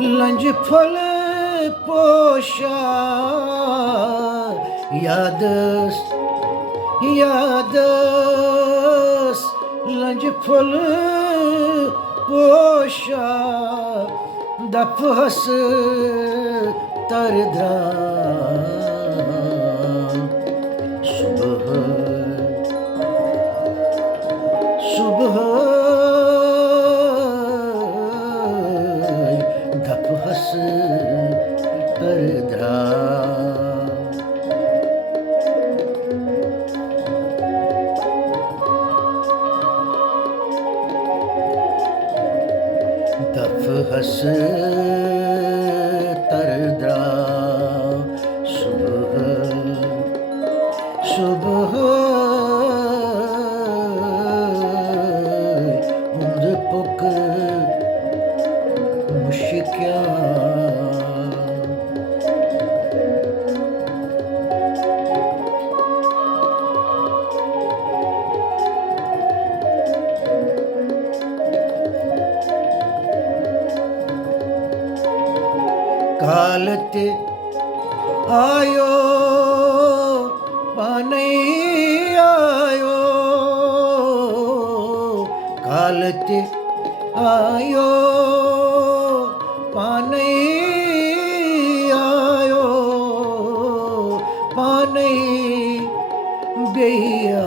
लंज फल पोशा यादस यादस लंज फल पोशा दफहस तरद्रा सुबह सुबह दफहस तरद्रा दफहस तरद्रा सुबह सुबह उंद पुक मुशिक्या कालते आयो पानी आयो कालते आयो पानी आयो पानी बेया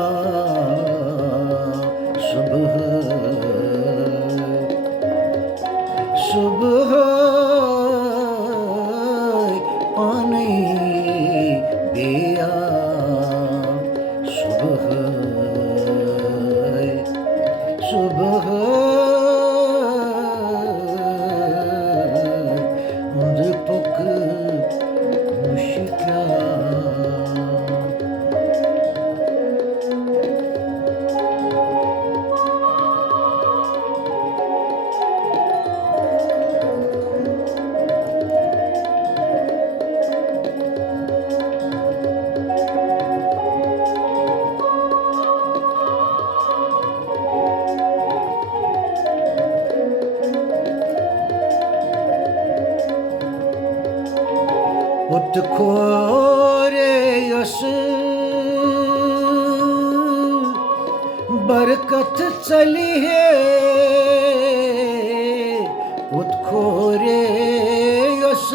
सुबह सुबह पानी बेया सुबह सुबह उंद पुक मुशिक्या उत खोरे यस बरकत चली है उत खोरे यस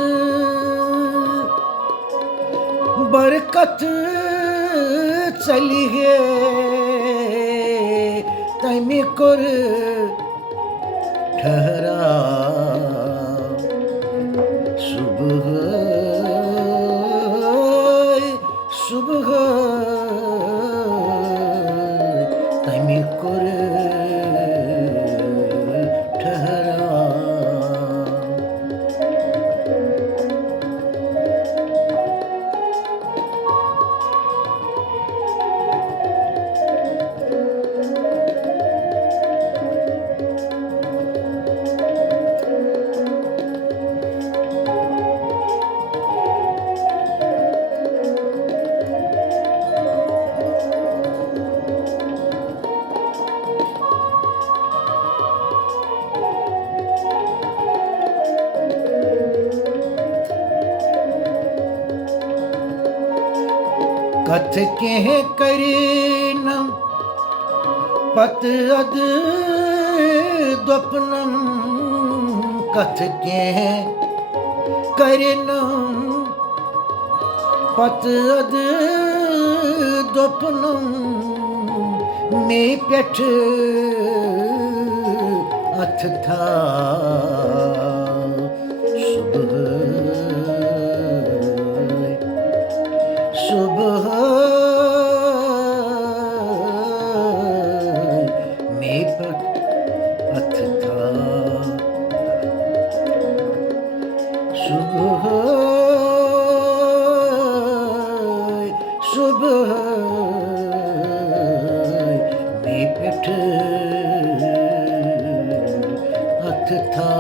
बरकत चली है तमी कर ठहरा सुबह सुबह तमी कर ठहरा कथ कह करीन पत अद द्वपनम कथ कह करीन पत अद द्वपनम में पेठ अथ था सुबह सुबह में पथ था सुबह सुबह में पेठ अथ था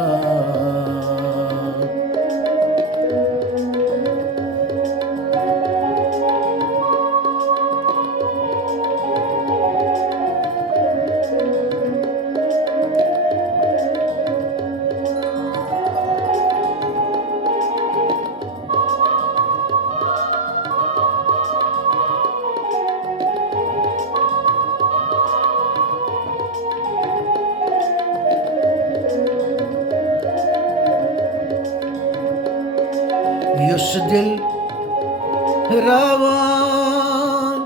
दिल रावण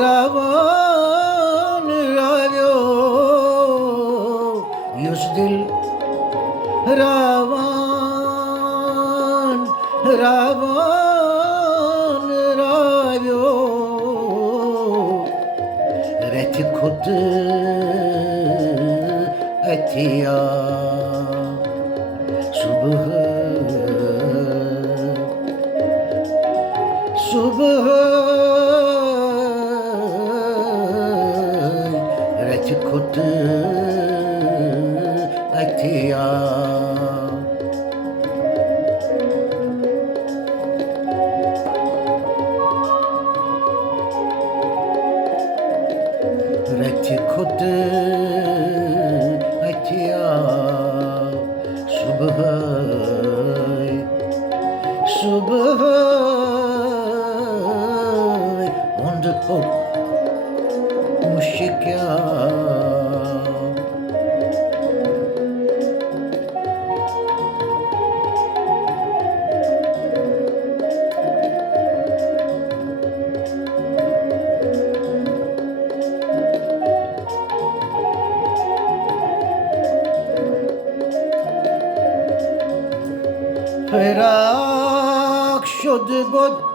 रावण राव्यो युस दिल रावण रावण राव्यो रथ खुद अथिया सुबह सुबह रच खुद अथिया रच खुद अथिया सुबह सुबह und hopp mushikya ferak shod bod